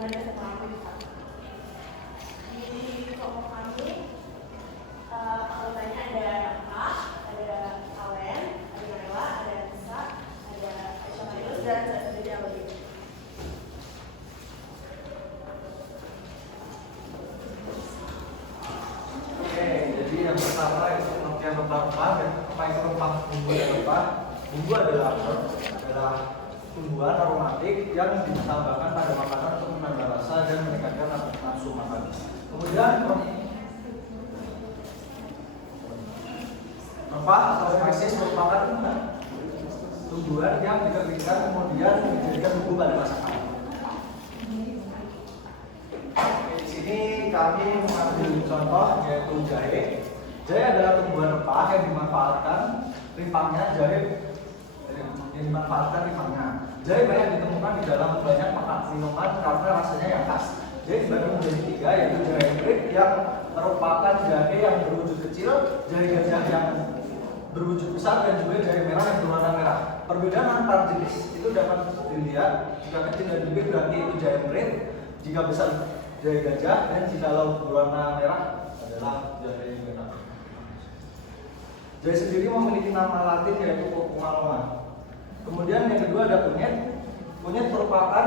dengan dasar pengalaman. Di kelompok kami anggotanya ada Napa, ada Alen, ada Nela, ada Nisa, ada Aisyah Mailus, dan saya sendiri Alwi. Oke, jadi yang pertama itu pengertian rempah-rempah. Dan apa itu rempah, bumbu dan rempah? Bumbu adalah tumbuhan aromatik yang ditambahkan pada makanan untuk menambah rasa dan meningkatkan nafsu makan. Kemudian rempah atau spices merupakan tumbuhan yang dikeringkan kemudian dijadikan bumbu pada masakan. Di sini kami mengambil contoh yaitu jahe. Jahe adalah tumbuhan rempah yang dimanfaatkan rimpangnya Jahe banyak ditemukan di dalam banyak minuman karena rasanya yang khas. Jahe dibagi menjadi 3, yaitu jahe hibrid yang merupakan jahe yang berwujud kecil, jahe gajah yang berwujud besar, dan juga jahe merah yang berwarna merah. Perbedaan antar jenis itu dapat dilihat. Jika kecil dan hibrid berarti itu jahe hibrid, jika besar jahe gajah, dan jika berwarna merah adalah jahe merah. Jahe sendiri memiliki nama latin yaitu Curcuma longa. Kemudian yang kedua ada kunyit. Kunyit merupakan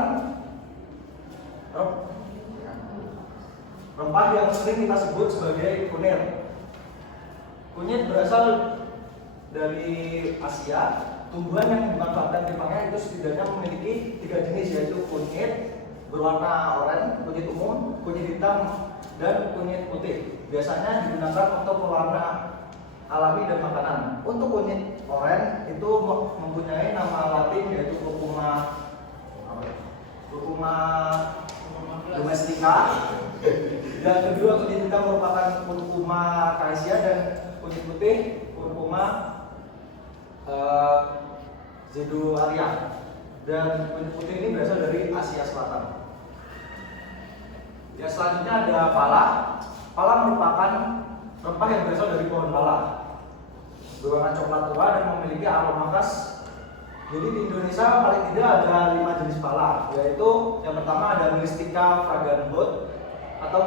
rempah yang sering kita sebut sebagai kunir. Kunyit berasal dari Asia. Tumbuhan yang dimanfaatkan rimpangnya itu setidaknya memiliki 3 jenis, yaitu kunyit berwarna oranye, kunyit umum, kunyit hitam, dan kunyit putih. Biasanya digunakan untuk pewarna alami dan makanan. Untuk kunyit oranye itu mempunyai nama latin yaitu Curcuma domestica. Yang kedua kunyit hitam merupakan Curcuma caesia, dan kunyit putih Curcuma zedoaria. Dan kunyit putih ini berasal dari Asia Selatan. Yang selanjutnya ada pala. Pala merupakan rempah yang berasal dari pohon pala, berwarna coklat tua dan memiliki aroma khas. Jadi di Indonesia paling tidak ada 5 jenis pala, yaitu yang pertama ada Myristica fragrans atau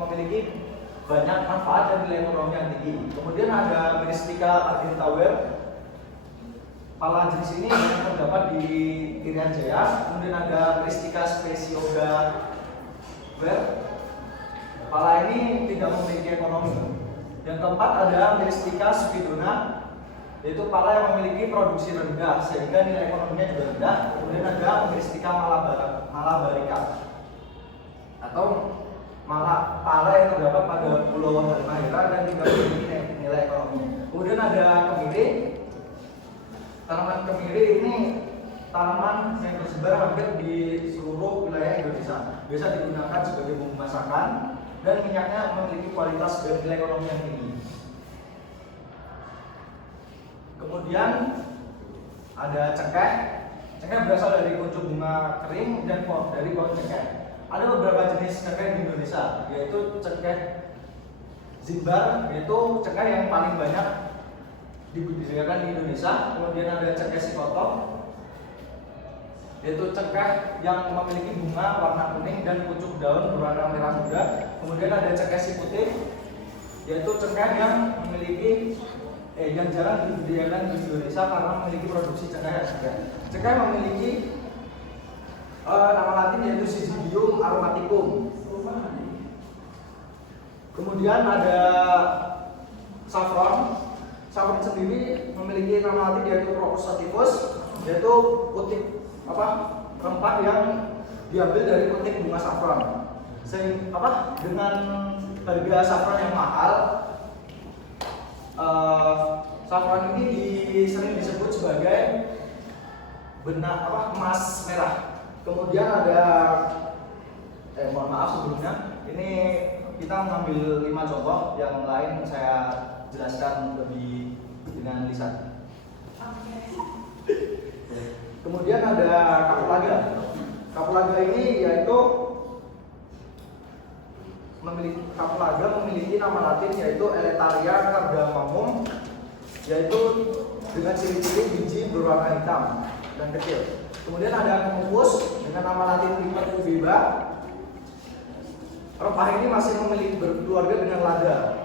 memiliki banyak manfaat dan nilai ekonomi yang tinggi. Kemudian ada Myristica argentawer. Pala jenis ini yang terdapat di Irian Jaya. Kemudian ada Myristica speciosa. Pala ini tidak memiliki ekonomi. Yang keempat ada Myristica stupidona, yaitu pala yang memiliki produksi rendah sehingga nilai ekonominya juga rendah. Kemudian ada Myristica malabarica atau pala yang terdapat pada Pulau Halmahera dan juga memiliki nilai ekonomi. Kemudian ada kemiri. Tanaman kemiri ini tanaman yang tersebar hampir di seluruh wilayah Indonesia. Biasa digunakan sebagai bumbu masakan dan minyaknya memiliki kualitas dan nilai ekonomi yang tinggi. Kemudian ada cengkeh. Cengkeh berasal dari kuncup bunga kering dan dari pohon cengkeh. Ada beberapa jenis cengkeh di Indonesia, yaitu cengkeh zimbar, yaitu cengkeh yang paling banyak dibudidayakan di Indonesia. Kemudian ada cengkeh sikotok, yaitu cengkeh yang memiliki bunga warna kuning dan pucuk daun berwarna merah muda. Kemudian ada cengkeh si putih, yaitu cengkeh yang memiliki yang jarang dibudidayakan di Indonesia karena memiliki produksi cengkeh yang sedang. Cengkeh memiliki nama latin yaitu Syzygium aromaticum. Kemudian ada saffron. Saffron sendiri memiliki nama latin yaitu Crocus sativus, yaitu rempah yang diambil dari putik bunga saffron. Dengan harga saffron yang mahal, saffron ini sering disebut sebagai emas merah. Kemudian ada mohon maaf sebelumnya, ini kita mengambil 5 contoh, yang lain saya jelaskan lebih dengan lisan. Kemudian ada kapulaga. Kapulaga ini yaitu memiliki nama latin yaitu Eletaria cardamomum, yaitu dengan ciri-ciri biji berwarna hitam dan kecil. Kemudian ada Quercus dengan nama latin Lipacubiba tiba-tiba rempah ini masih memiliki berkeluarga dengan lada.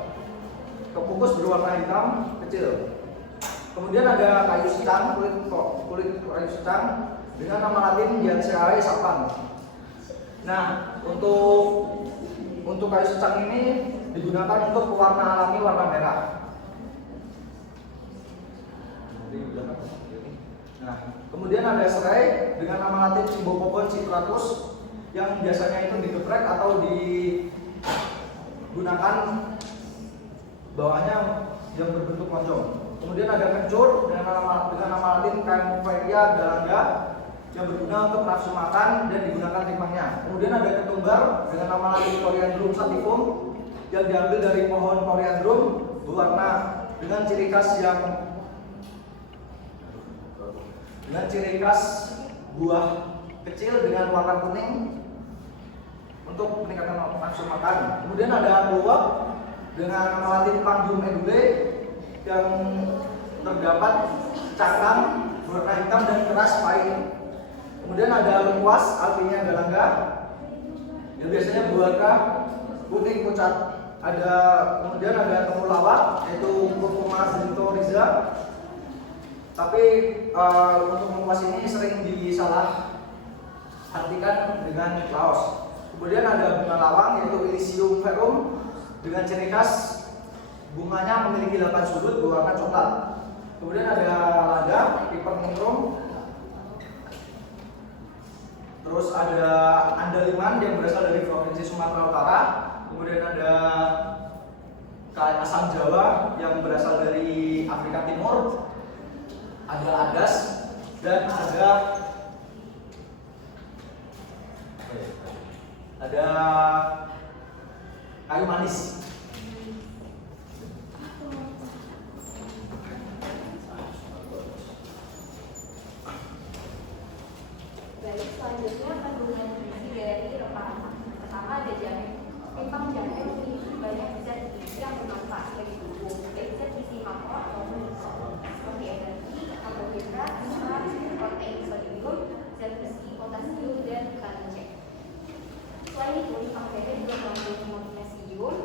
Kekukus berwarna hitam kecil. Kemudian ada kayu secang, kulit kayu secang dengan nama latin Dianceae sapang. Nah, untuk kayu secang ini digunakan untuk pewarna alami warna merah. Nah, kemudian ada serai dengan nama latin Cibopopon citratus yang biasanya itu digeprek atau digunakan bawahnya yang berbentuk lonjong. Kemudian ada kencur dengan nama latin Camphophilea galanga yang berguna untuk nafsu makan dan digunakan timbangnya. Kemudian ada ketumbar dengan nama latin Coriandrum sativum yang diambil dari pohon coriandrum berwarna dengan ciri khas buah kecil dengan warna kuning untuk meningkatkan nafsu makan. Kemudian ada luwak dengan nama latin Pandium edule yang terdapat cangkang berwarna hitam dan keras pahit. Kemudian ada lengkuas Alpinia galanga yang biasanya berwarna putih pucat. Kemudian ada temulawak yaitu Curcuma zentoriza. Tapi untuk lengkuas ini sering disalah artikan dengan laos. Kemudian ada bunga lawang yaitu Illicium verum dengan ciri khas bunganya memiliki 8 sudut berwarna coklat. Kemudian ada lada Pipermintrum. Terus ada andaliman yang berasal dari provinsi Sumatera Utara. Kemudian ada asam Jawa yang berasal dari Afrika Timur. Ada adas dan ada kayu manis. Baik, selanjutnya kandungan gizi dari rempah-rempah. Pertama ada jahe. Pimpang jahe memiliki banyak zat gizi yang bermanfaat bagi tubuh, baik zat gizi makro atau mikro, seperti energi, karbohidrat, serat, protein, sodium, zat besi, potasium, dan vitamin C. Selain itu, pimpang jahe juga mengandung magnesium,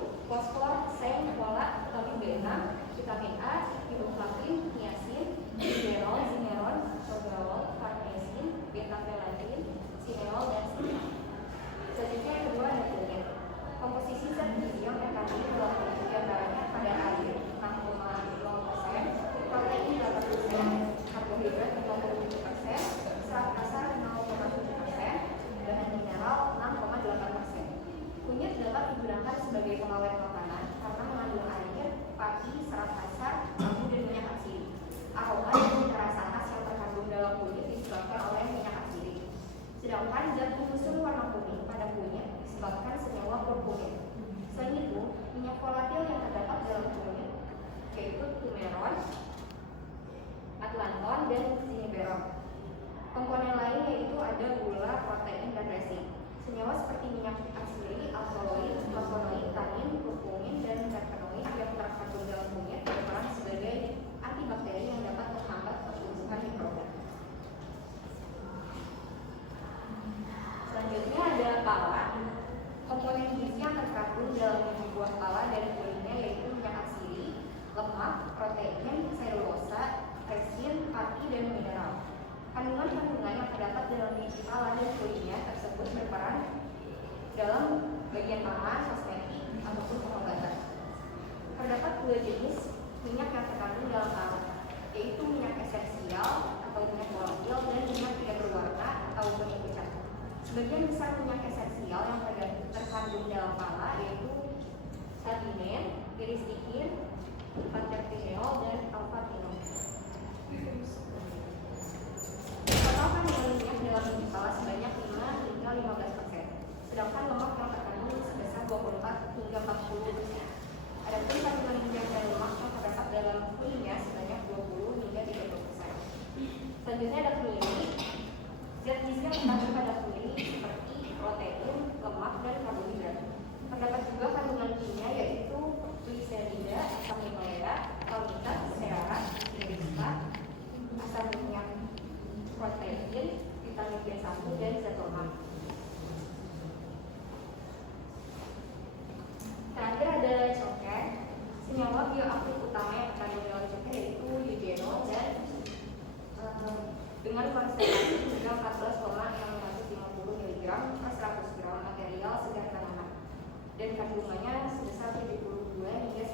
bunganya sebesar 72 hingga 90%.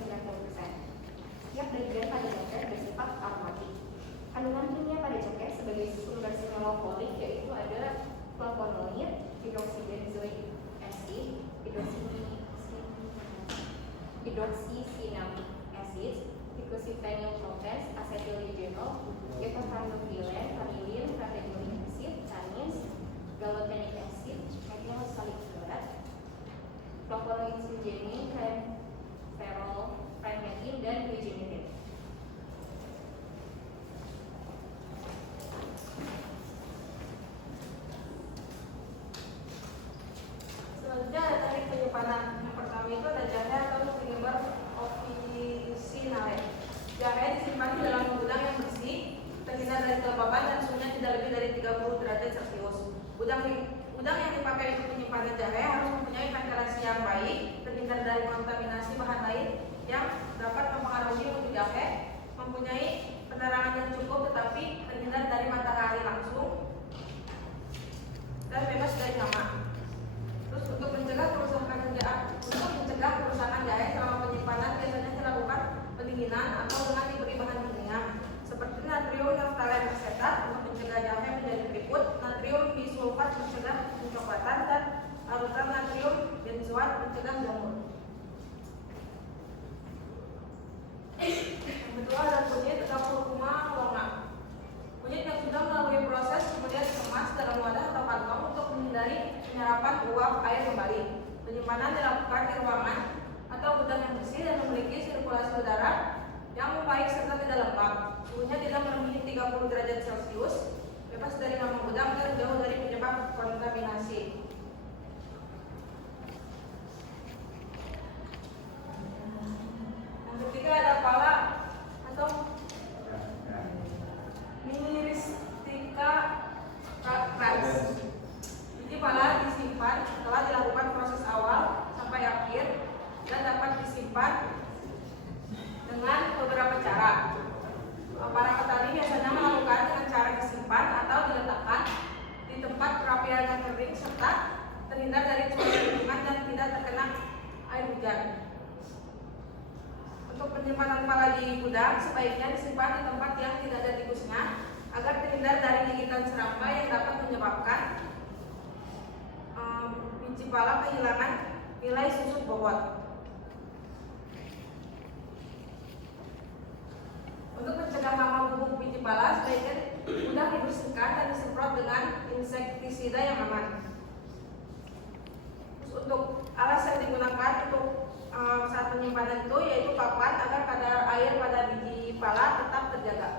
Setiap bagian pada cengkeh bersifat aromatik. Kandungan kimia pada cengkeh sebagai sumber sinolopolik yaitu ada flavonoid, hidroksibenzoic acid, hydroxycinamic acid, glycosylphenyltropens, acetylenol, beta-farinopilen, vanillin, catechinic acid, tannins, galotenic acid, methyl salicylate, flavonoid sirgenin, ferrol, primetin, dan glycinitin. Selanjutnya ada teknik penyimpanan. Yang pertama itu ada jahe atau penyimpan officinale. Jahe disimpan di dalam gudang yang bersih, terhindar dari kelembaban dan suhunya tidak lebih dari 30 derajat Celcius. Gudang yang dipakai untuk penyimpanan jahe harus mempunyai ventilasi yang baik, terhindar dari kontaminasi bahan lain yang dapat mempengaruhi mutu jahe, mempunyai penerangan yang cukup tetapi terhindar dari matahari langsung, dan bebas dari hama. Terus untuk mencegah kerusakan jahe selama penyimpanan biasanya dilakukan pendinginan atau dengan diberi bahan pengingat seperti natrium naphthalate asetat untuk mencegah jahe menjadi keriput, natrium bisulfat mencegah pencoklatan, dan larutan natrium benzoat mencegah jamur. Yang kedua ada kunyit atau kurkuma longa. Kunyit yang sudah melalui proses kemudian dikemas dalam wadah atau kantong untuk menghindari penyerapan uap air kembali. Penyimpanan dilakukan di ruangan atau gudang yang bersih dan memiliki sirkulasi udara yang membaik serta tidak lembab. Suhunya tidak melebihi 30 derajat Celcius, bebas dari hama gudang dan jauh dari penyebab kontaminasi. Yang ketiga ada pala atau Myristica crans. Biji pala disimpan setelah dilakukan proses awal sampai akhir dan dapat disimpan dengan beberapa cara. Para petani biasanya melakukan dengan cara disimpan atau diletakkan di tempat perapian yang kering serta terhindar dari cuaca lingkungan dan tidak terkena air hujan. Untuk penyimpanan pala di gudang sebaiknya disimpan di tempat yang tidak ada tikusnya agar terhindar dari gigitan serangga yang dapat menyebabkan biji pala kehilangan nilai susut bobot. Untuk mencegah hama bubuk biji pala sebaiknya gudang dibersihkan dan disemprot dengan insektisida yang aman. Terus untuk alas yang digunakan untuk saat penyimpanan itu yaitu papan agar kadar air pada biji pala tetap terjaga.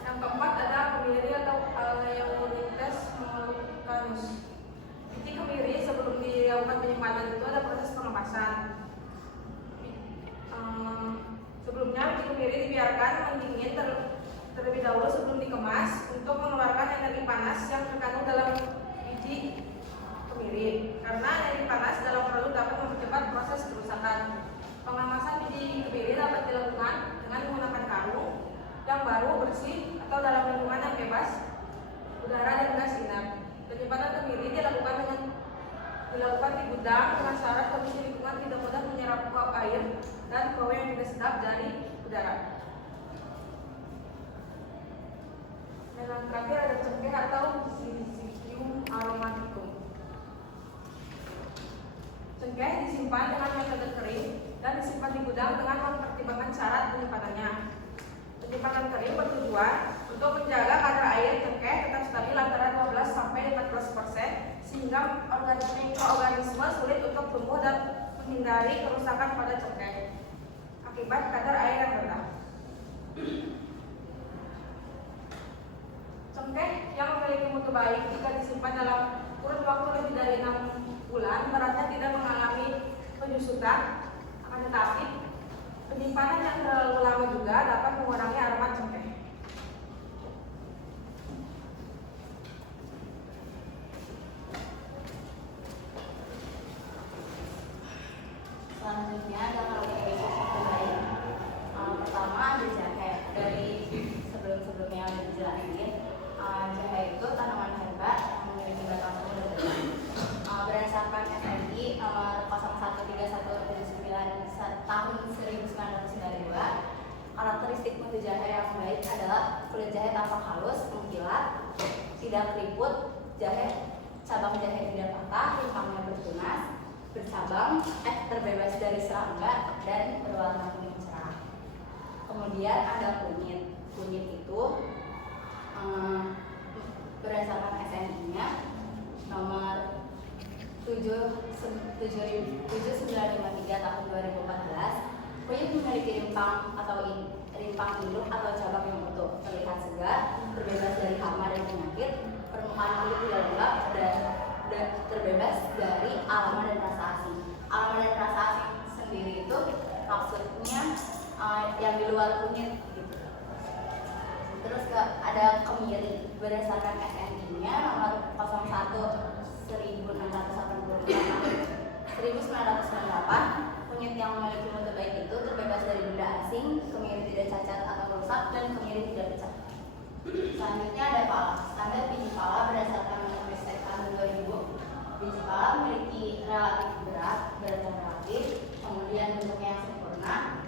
Yang keempat ada kemiri atau Aleurites mollucanus. Biji kemiri sebelum dilakukan penyimpanan itu ada proses pengepasan. Sebelumnya biji kemiri dibiarkan mendingin terlebih dahulu sebelum dikemas untuk mengeluarkan energi panas yang terkandung dalam biji kemiri. Karena energi panas dalam produk dapat mempercepat proses kerusakan. Pengemasan biji kemiri dapat dilakukan dengan menggunakan karung yang baru, bersih, atau dalam lingkungan yang bebas udara dan gas sinar. Penyimpanan kemiri dilakukan di gudang dengan syarat kondisi lingkungan tidak mudah menyerap uap air dan bau yang tidak sedap dari udara. Dan yang terakhir ada cengkeh atau Syzygium aromaticum. Cengkeh disimpan dengan metode kering dan disimpan di gudang dengan mempertimbangkan syarat penyimpanannya. Penyimpanan kering bertujuan untuk menjaga kadar air cengkeh tetap stabil antara 12 sampai 14% sehingga mikroorganisme sulit untuk tumbuh dan menghindari kerusakan pada cengkeh akibat kadar air yang rendah. Cengkeh yang memiliki mutu baik jika disimpan dalam kurun waktu lebih dari 6 bulan beratnya tidak mengalami penyusutan, akan tetapi penyimpanan yang terlalu lama juga dapat mengurangi aroma cengkeh. Selanjutnya ada karakteristik satu lain. Pertama ada jahe. Dari sebelum-sebelumnya udah dijelasin, jahe itu tanaman tampak halus, mengkilat, tidak keriput, cabang jahe tidak patah, rimpangnya bertunas, bercabang, terbebas dari serangga dan berwarna kuning cerah. Kemudian ada kunyit. Kunyit itu berdasarkan SNI-nya nomor 7953 tahun 2014, kunyit memiliki rimpang induk atau cabang yang utuh, terlihat segar, terbebas dari hama dan penyakit, permukaan kulit tidak lembab dan terbebas dari aroma dan rasa asin. Aroma dan rasa asin sendiri itu maksudnya yang di luar kunyit gitu. Terus ada kemiri. Berdasarkan SNI-nya nomor 1998, kunyit yang memiliki mutu baik itu terbebas dari benda asing, kemiri tidak cacat atau rusak, dan kemiri tidak pecah. Selanjutnya ada pala. Standar biji pala berdasarkan Menristek tahun 2000, biji pala memiliki relatif berat relatif, kemudian bentuknya yang sempurna,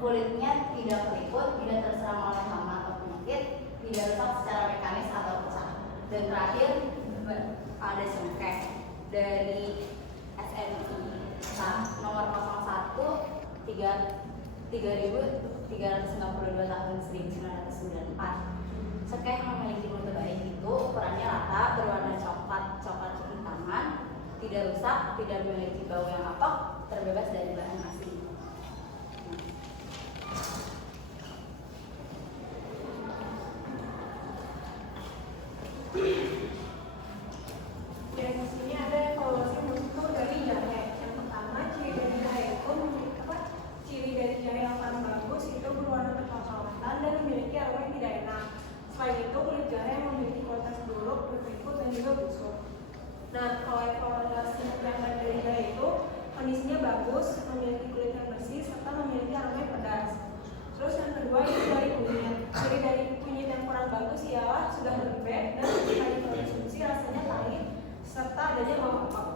kulitnya tidak keriput, tidak terserang oleh hama atau penyakit, tidak rusak secara mekanis atau pecah. Dan terakhir ada cengkeh dari SNI nomor 01 3392 tahun 1994. Cengkeh memiliki mutu baik itu ukurannya rata, berwarna coklat kehitaman, tidak rusak, tidak memiliki bau yang apek, terbebas dari bahan asing. Di sini ada evaluasi mutu dari jahe. Yang pertama, ciri dari jahe itu ciri dari jahe yang paling bagus itu berwarna kecoklatan dan memiliki aroma yang tidak enak. Selain itu, kulit jahe memiliki kualitas buruk, berkeriput dan juga busuk. Nah, kalau evaluasi yang dari jahe itu kondisinya bagus, memiliki kulit yang bersih serta memiliki aroma yang pedas. Terus yang kedua itu dari kunyit. Ciri dari kunyit yang kurang bagus ialah sudah lembek dan ketika dikonsumsi rasanya pahit serta adanya bau apek.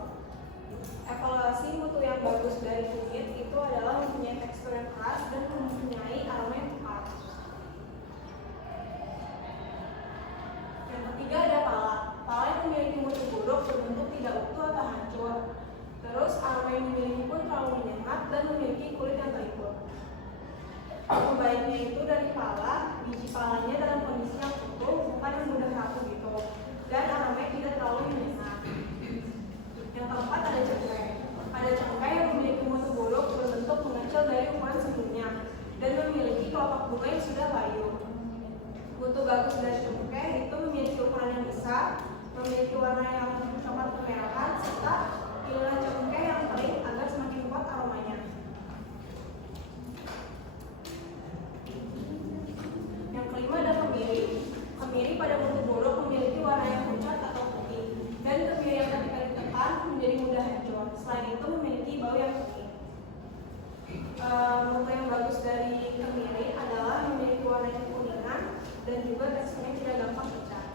Evaluasi mutu yang bagus dari kunyit itu adalah mempunyai tekstur yang keras dan mempunyai aroma yang tepat. Yang ketiga ada pala. Pala yang memiliki mutu buruk, berbentuk tidak utuh atau hancur. Terus aroma yang dimiliki pun terlalu menyengat dan memiliki kulit yang keriput. Baiknya itu dari pala, biji palanya dalam kondisi yang utuh, bukan yang mudah rapuh gitu, dan aromanya tidak terlalu menyengat. Yang keempat ada cengkeh. Ada cengkeh yang memiliki mutu buruk, berbentuk mengecil dari ukuran sebelumnya, dan memiliki kelopak bunga yang sudah layu. Mutu bagus dari cengkeh itu memiliki ukuran yang besar, memiliki warna yang coklat kemerahan, serta pilihlah cengkeh yang kering agar semakin kuat aromanya. Yang kelima ada kemiri. Kemiri pada mutu buruk memiliki warna yang pucat atau putih, dan kemiri yang ketika ditekan menjadi mudah hancur. Selain itu memiliki bau yang putih. Mutu yang bagus dari kemiri adalah memiliki warna yang kuningan dan juga teksturnya tidak gampang pecah.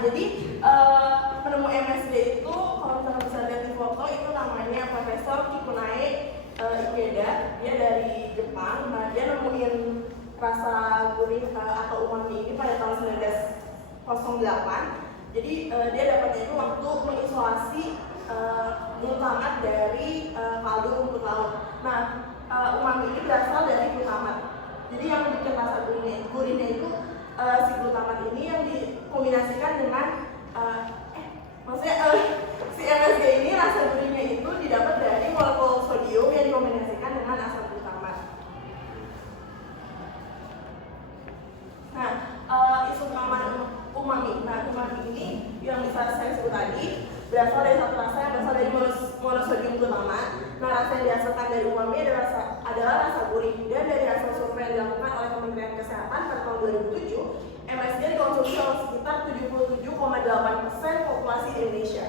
jadi penemu MSG itu kalau misalnya bisa lihat di foto itu namanya Profesor Kikunae Ikeda. Dia dari Jepang. Nah, dia nemuin rasa gurih atau umami ini pada tahun 1908. Jadi dia dapatnya itu waktu mengisolasi glutamat dari kaldu rumput laut. Nah, umami ini berasal dari glutamat. Jadi yang bikin rasa gurihnya itu si glutamat ini yang dikombinasikan dengan si MSG ini rasa gurihnya itu didapat dari molekul sodium yang dikombinasikan dengan asam glutamat. Nah, isu umami. Nah, umami ini yang bisa saya sebut tadi berasal dari satu rasa yang berasal dari monosodium glutamat. Nah, rasa yang dihasilkan dari umami adalah rasa gurih. Dan dari hasil survei yang dilakukan oleh Kementerian Kesehatan pada tahun 2007, MSG dikonsumsi oleh sekitar 77,8% populasi di Indonesia.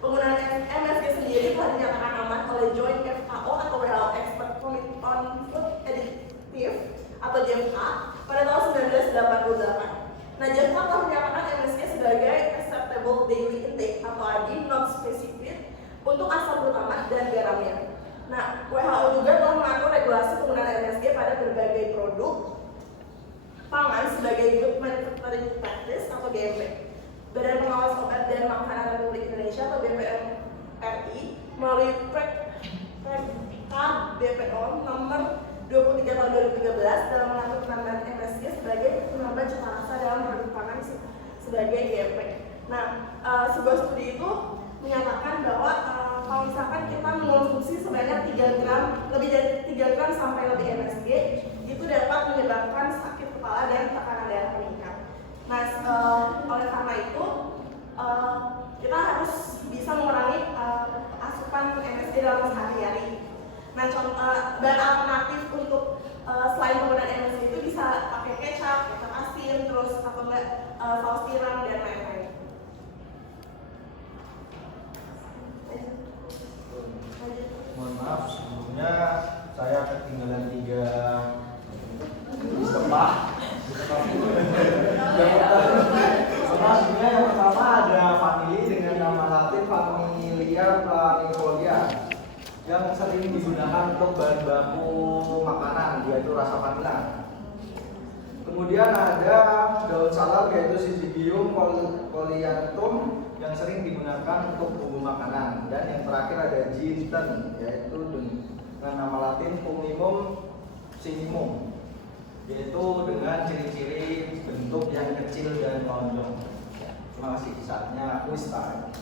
Penggunaan MSG sendiri telah dinyatakan aman oleh Joint FAO atau WHO Expert Committee on Food Additives atau JFK pada tahun 1988. Nah, JFK telah menyatakan MSG sebagai acceptable daily intake atau ADI non specific untuk asam glutamat dan garamnya. Nah, WHO juga telah mengatur regulasi penggunaan MSG pada berbagai produk pangan sebagai Good Manufacturing Practice atau GMP. Badan Pengawas Obat dan Makanan Republik Indonesia atau BPOM RI melalui BPOM nomor 23 tahun 2013 dalam mengatur penambahan MSG sebagai penambah cita rasa dalam produk pangan sebagai GMP. Nah, sebuah studi itu menyatakan bahwa kalau misalkan kita mengonsumsi sebanyak 3 gram, lebih dari 3 gram sampai lebih MSG, itu dapat menyebabkan sakit kepala dan tekanan darah meningkat. Nah, oleh karena itu kita harus bisa mengurangi asupan MSG dalam sehari-hari. Nah, bahan alternatif untuk selain penggunaan MSG itu bisa pakai kecap, kecap asin, terus atau enggak saus tiram dan lain-lain. Mohon maaf sebelumnya saya ketinggalan 3 sepah. Sebenarnya yang pertama ada famili dengan nama latin Familia planifolia yang sering digunakan untuk bahan baku makanan, yaitu rasa vanila. Kemudian ada daun salam yaitu Syzygium coleanthum yang sering digunakan untuk bumbu makanan. Dan yang terakhir ada jinten yaitu dengan nama latin Pumilum cinnamomum, yaitu dengan ciri-ciri bentuk yang kecil dan lonjong. Terima kasih. Saatnya quiz time.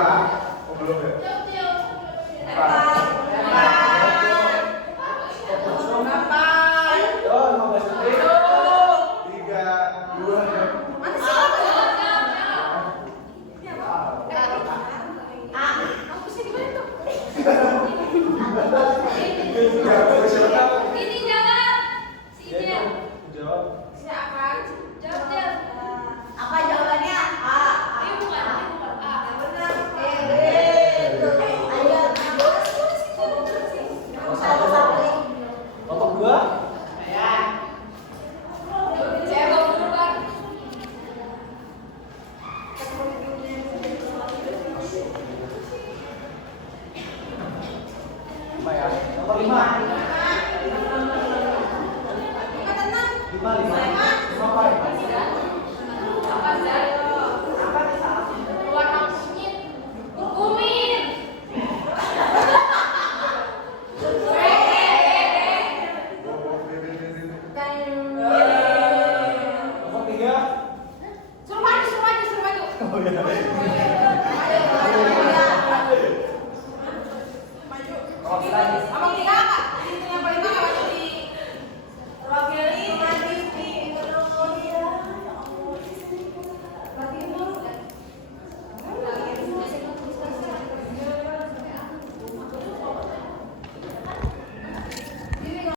dua. Oh, belum ya? Empat. Yo, 15 detik. 3, 2, Mana sih kamu? Kampusnya di mana tuh? Ini jangan. Ya, jawab. Siapa? Jawab. Apa jawabannya? A. Ini bukan A. Yang benar. Ayo. Satu. Kelompok 2. Saya mau berubah. Apa ya? Nomor 5. Angkatan 6. 5.